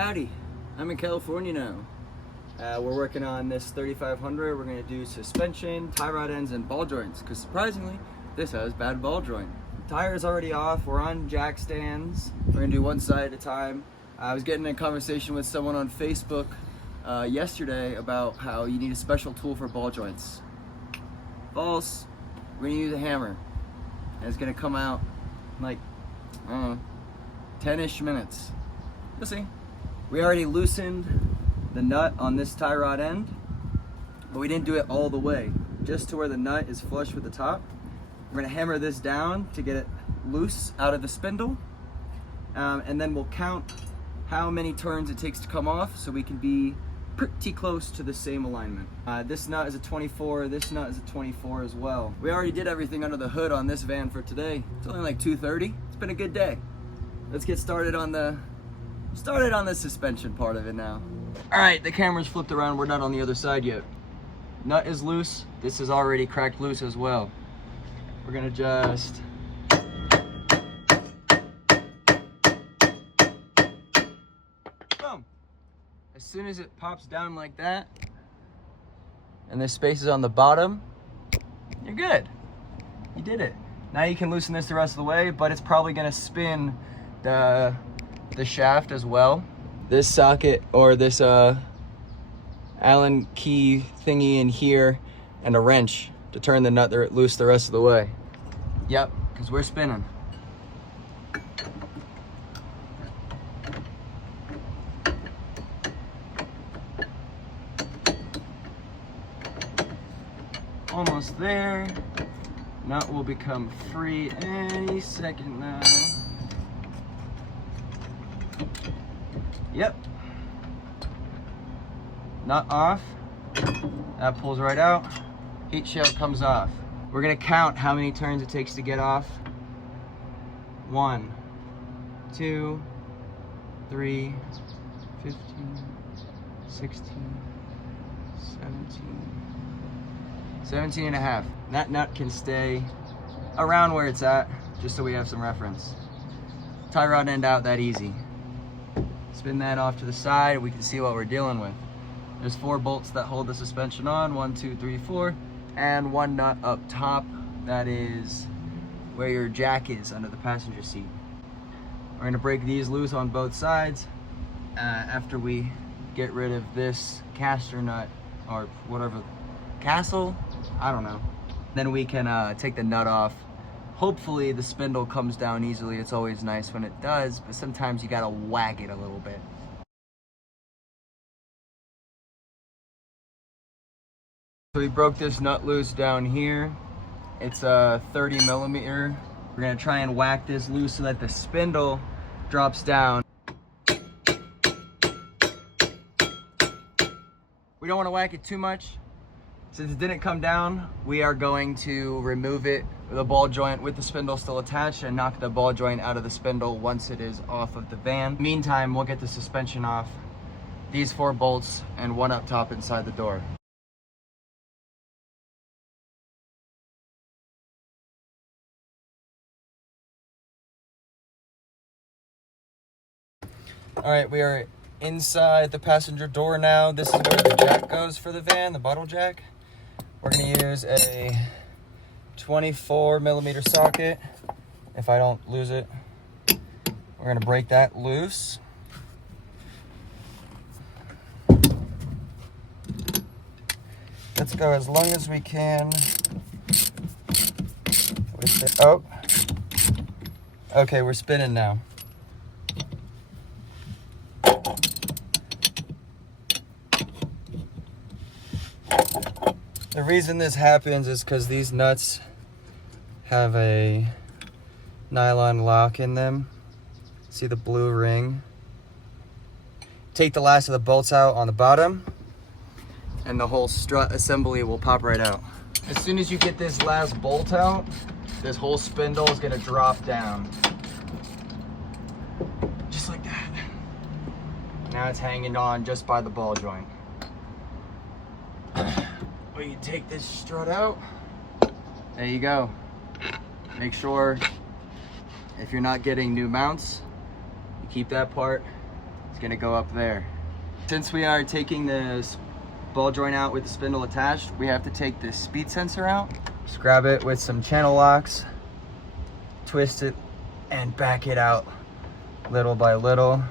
Howdy, I'm in California now. We're working on this 3500. We're gonna do suspension, tie rod ends, and ball joints, because surprisingly, this has bad ball joint. Tire is already off, we're on jack stands. We're gonna do one side at a time. I was getting in a conversation with someone on Facebook yesterday about how you need a special tool for ball joints. False. We're gonna use a hammer. And it's gonna come out in like, I don't know, 10-ish minutes. You'll see. We already loosened the nut on this tie rod end, but we didn't do it all the way, just to where the nut is flush with the top. We're gonna hammer this down to get it loose out of the spindle, and then we'll count how many turns it takes to come off so we can be pretty close to the same alignment. This nut is a 24, this nut is a 24 as well. We already did everything under the hood on this van for today. It's only like 2:30. It's been a good day. Let's get started on the suspension part of it now. All right, the camera's flipped around. We're not on the other side yet. Nut is loose. This is already cracked loose as well. We're gonna just boom. As soon as it pops down like that, and this space is on the bottom, you're good. You did it. Now you can loosen this the rest of the way, but it's probably gonna spin the shaft as well. This socket, or this Allen key thingy in here, and a wrench to turn the nut loose the rest of the way. Yep, because we're spinning. Almost there. Nut will become free any second now. Yep. Nut off. That pulls right out. Heat shield comes off. We're gonna count how many turns it takes to get off. 1, 2, 3, 15, 16, 17 and a half. That nut can stay around where it's at, just so we have some reference. Tie rod end out that easy. Spin that off to the side, we can see what we're dealing with. There's 4 bolts that hold the suspension on, 1, 2, 3, 4, and 1 nut up top. That is where your jack is under the passenger seat. We're gonna break these loose on both sides after we get rid of this caster nut, or whatever, castle? I don't know. Then we can take the nut off. Hopefully the spindle comes down easily. It's always nice when it does, but sometimes you gotta whack it a little bit. So we broke this nut loose down here. It's a 30 millimeter. We're gonna try and whack this loose so that the spindle drops down. We don't wanna whack it too much. Since it didn't come down, we are going to remove it with a ball joint with the spindle still attached and knock the ball joint out of the spindle once it is off of the van. Meantime, we'll get the suspension off, these 4 bolts, and 1 up top inside the door. All right, we are inside the passenger door now. This is where the jack goes for the van, the bottle jack. We're gonna use a 24 millimeter socket. If I don't lose it, we're gonna break that loose. Let's go as long as we can with the, oh, okay, we're spinning now. The reason this happens is because these nuts have a nylon lock in them. See the blue ring? Take the last of the bolts out on the bottom, and the whole strut assembly will pop right out. As soon as you get this last bolt out, this whole spindle is gonna drop down. Just like that. Now it's hanging on just by the ball joint. You take this strut out, there you go. Make sure if you're not getting new mounts, you keep that part. It's gonna go up there. Since we are taking this ball joint out with the spindle attached, we have to take this speed sensor out. Just grab it with some channel locks, twist it, and back it out little by little.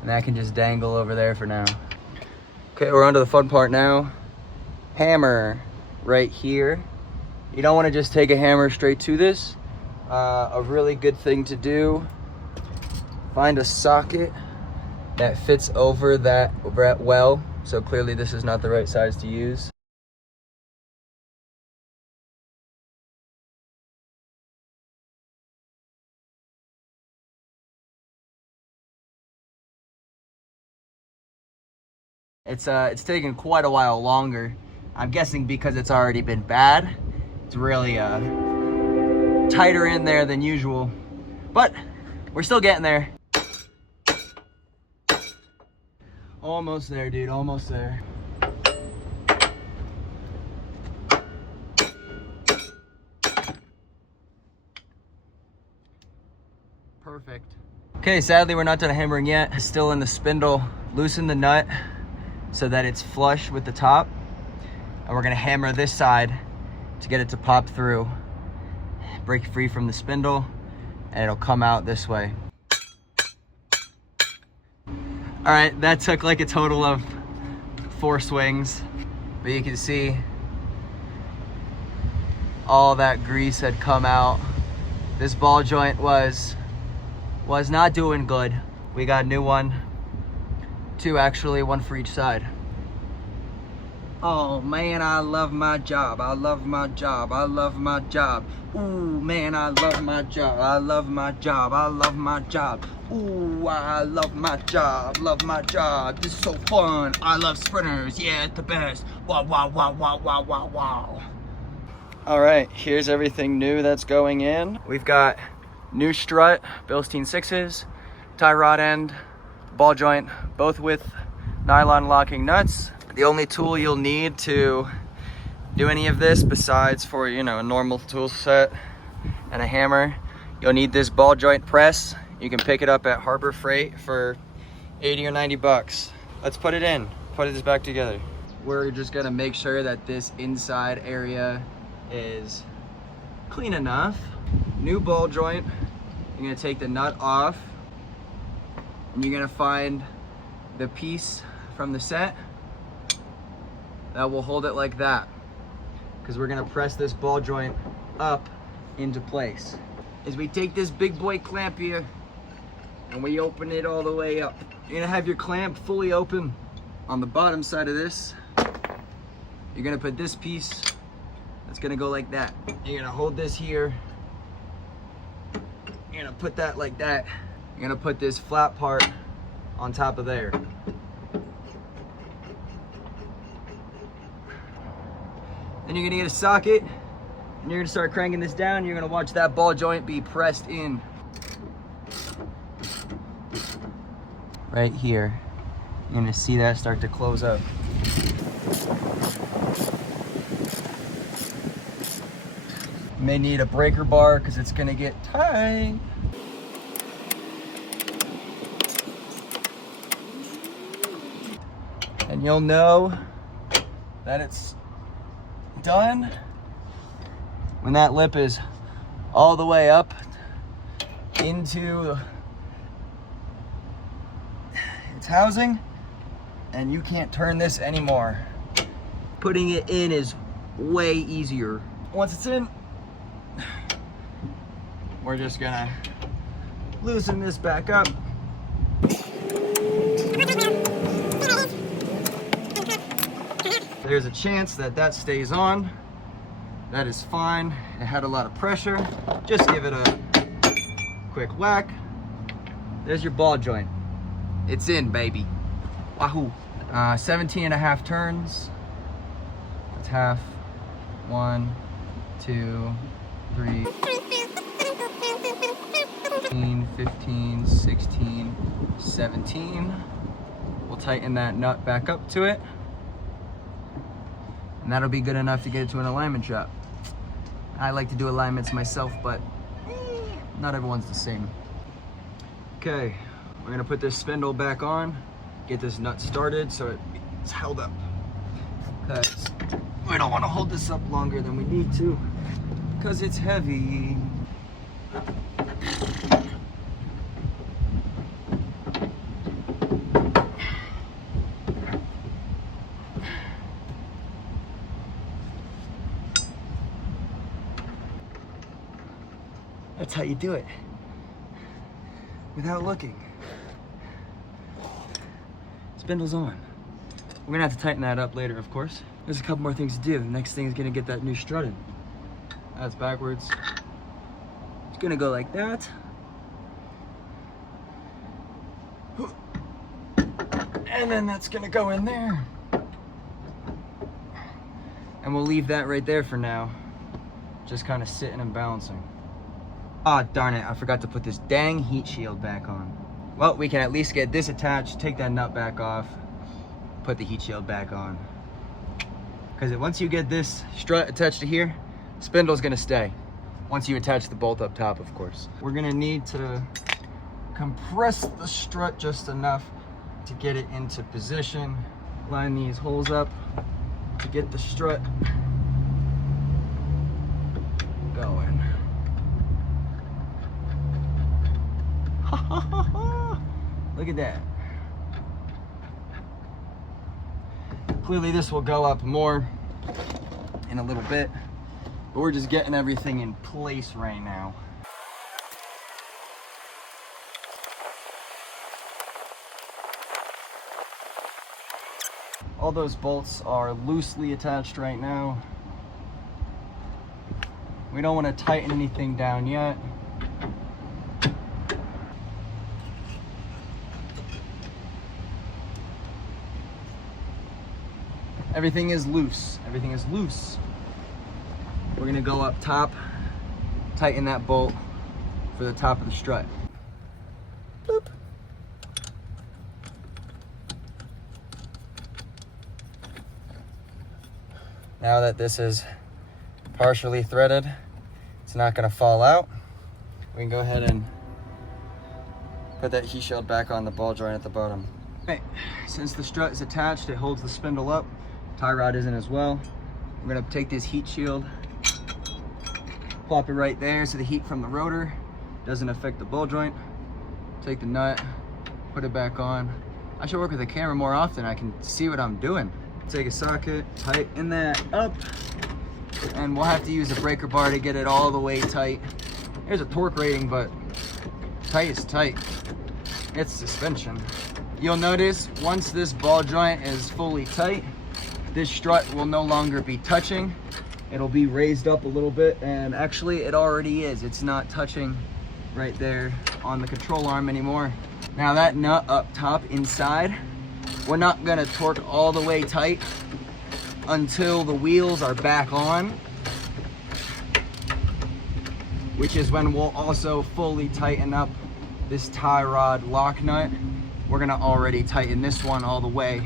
And that can just dangle over there for now. Okay, we're on to the fun part now. Hammer right here. You don't want to just take a hammer straight to this. A really good thing to do, find a socket that fits over that well. So clearly this is not the right size to use. It's taken quite a while longer. I'm guessing because it's already been bad. It's really tighter in there than usual, but we're still getting there. Almost there, dude, almost there. Perfect. Okay, sadly we're not done hammering yet. It's still in the spindle. Loosen the nut so that it's flush with the top, and we're gonna hammer this side to get it to pop through, break free from the spindle, and it'll come out this way. All right, that took like a total of 4 swings, but you can see all that grease had come out. This ball joint was not doing good. We got a new one, 2 actually, 1 for each side. Oh man, I love my job. I love my job. I love my job. Ooh man, I love my job. I love my job. I love my job. Ooh, I love my job. Love my job. This is so fun. I love sprinters. Yeah, it's the best. Wow, wow, wow, wow, wow, wow, wow. All right, here's everything new that's going in. We've got new strut, Bilstein 6s, tie rod end, ball joint, both with nylon locking nuts. The only tool you'll need to do any of this, besides for, you know, a normal tool set and a hammer, you'll need this ball joint press. You can pick it up at Harbor Freight for 80 or 90 bucks. Let's put it in, put this back together. We're just gonna make sure that this inside area is clean enough. New ball joint, you're gonna take the nut off, and you're gonna find the piece from the set that will hold it like that, because we're gonna press this ball joint up into place. As we take this big boy clamp here and we open it all the way up, you're gonna have your clamp fully open on the bottom side of this. You're gonna put this piece that's gonna go like that. You're gonna hold this here. You're gonna put that like that. You're gonna put this flat part on top of there. Then you're gonna get a socket, and you're gonna start cranking this down. You're gonna watch that ball joint be pressed in. Right here. You're gonna see that start to close up. You may need a breaker bar because it's gonna get tight. And you'll know that it's done when that lip is all the way up into its housing and you can't turn this anymore. Putting it in is way easier. Once it's in, we're just gonna loosen this back up. There's a chance that that stays on. That is fine. It had a lot of pressure. Just give it a quick whack. There's your ball joint. It's in, baby. Wahoo. 17.5 turns. That's half. 1, 2, 3, 14, 15, 16, 17. We'll tighten that nut back up to it. And that'll be good enough to get it to an alignment shop. I like to do alignments myself, but not everyone's the same. Okay, we're gonna put this spindle back on, get this nut started so it's held up. Because we don't want to hold this up longer than we need to, because it's heavy. That's how you do it, without looking. Spindle's on. We're gonna have to tighten that up later, of course. There's a couple more things to do. The next thing is gonna get that new strut in. That's backwards. It's gonna go like that. And then that's gonna go in there. And we'll leave that right there for now. Just kind of sitting and balancing. Ah, darn it, I forgot to put this dang heat shield back on. Well, we can at least get this attached, take that nut back off, put the heat shield back on. Because once you get this strut attached to here, spindle's gonna stay. Once you attach the bolt up top, of course. We're gonna need to compress the strut just enough to get it into position. Line these holes up to get the strut going. Look at that. Clearly this will go up more in a little bit, but we're just getting everything in place right now. All those bolts are loosely attached right now. We don't want to tighten anything down yet. Everything is loose. Everything is loose. We're gonna go up top, tighten that bolt for the top of the strut. Boop. Now that this is partially threaded, it's not gonna fall out. We can go ahead and put that heat shield back on the ball joint at the bottom. Okay, since the strut is attached, it holds the spindle up. Tie rod isn't as well. We're gonna take this heat shield, plop it right there so the heat from the rotor doesn't affect the ball joint. Take the nut, put it back on. I should work with the camera more often. I can see what I'm doing. Take a socket, tighten that up, and we'll have to use a breaker bar to get it all the way tight. There's a torque rating, but tight is tight. It's suspension. You'll notice once this ball joint is fully tight, this strut will no longer be touching. It'll be raised up a little bit, and actually it already is. It's not touching right there on the control arm anymore. Now that nut up top inside, we're not gonna torque all the way tight until the wheels are back on, which is when we'll also fully tighten up this tie rod lock nut. We're gonna already tighten this one all the way,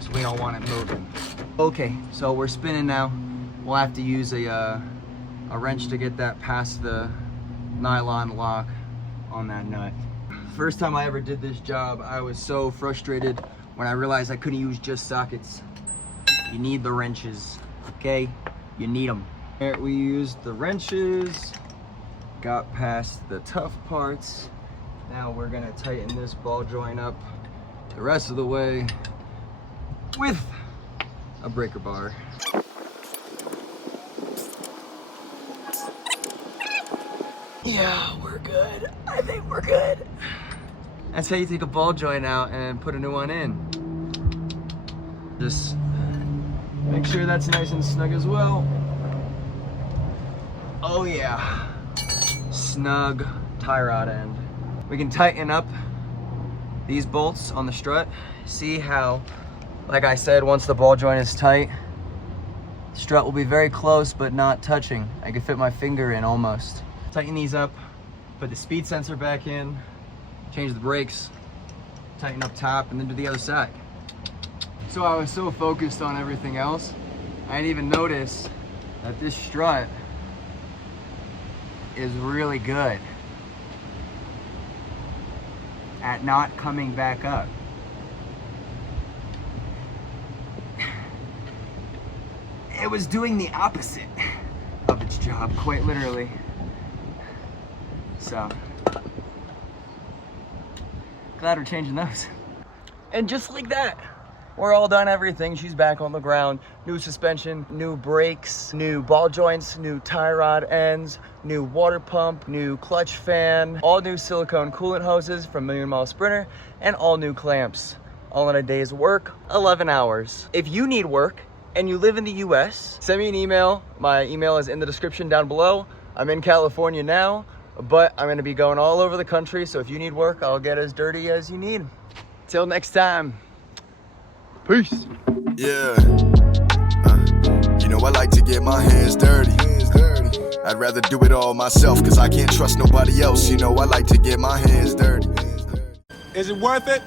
so we don't want it moving. Okay, so we're spinning now. We'll have to use a wrench to get that past the nylon lock on that nut. First time I ever did this job, I was so frustrated when I realized I couldn't use just sockets. You need the wrenches, okay? You need them. We used the wrenches, got past the tough parts. Now we're gonna tighten this ball joint up the rest of the way with a breaker bar. Yeah, we're good. I think we're good. That's how you take a ball joint out and put a new one in. Just make sure that's nice and snug as well. Oh yeah, snug tie rod end. We can tighten up these bolts on the strut. See how, like I said, once the ball joint is tight, the strut will be very close but not touching. I can fit my finger in almost. Tighten these up, put the speed sensor back in, change the brakes, tighten up top, and then do the other side. So I was so focused on everything else, I didn't even notice that this strut is really good. at not coming back up. It was doing the opposite of its job, quite literally. So, glad we're changing those. And just like that, we're all done everything. She's back on the ground. New suspension, new brakes, new ball joints, new tie rod ends, new water pump, new clutch fan, all new silicone coolant hoses from Million Mile Sprinter, and all new clamps. All in a day's work, 11 hours. If you need work and you live in the US, send me an email. My email is in the description down below. I'm in California now, but I'm gonna be going all over the country, so if you need work, I'll get as dirty as you need. Till next time, peace. Yeah, you know I like to get my hands dirty. I'd rather do it all myself, cause I can't trust nobody else. You know I like to get my hands dirty. Is it worth it?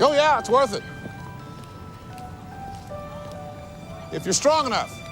Oh yeah, it's worth it. If you're strong enough.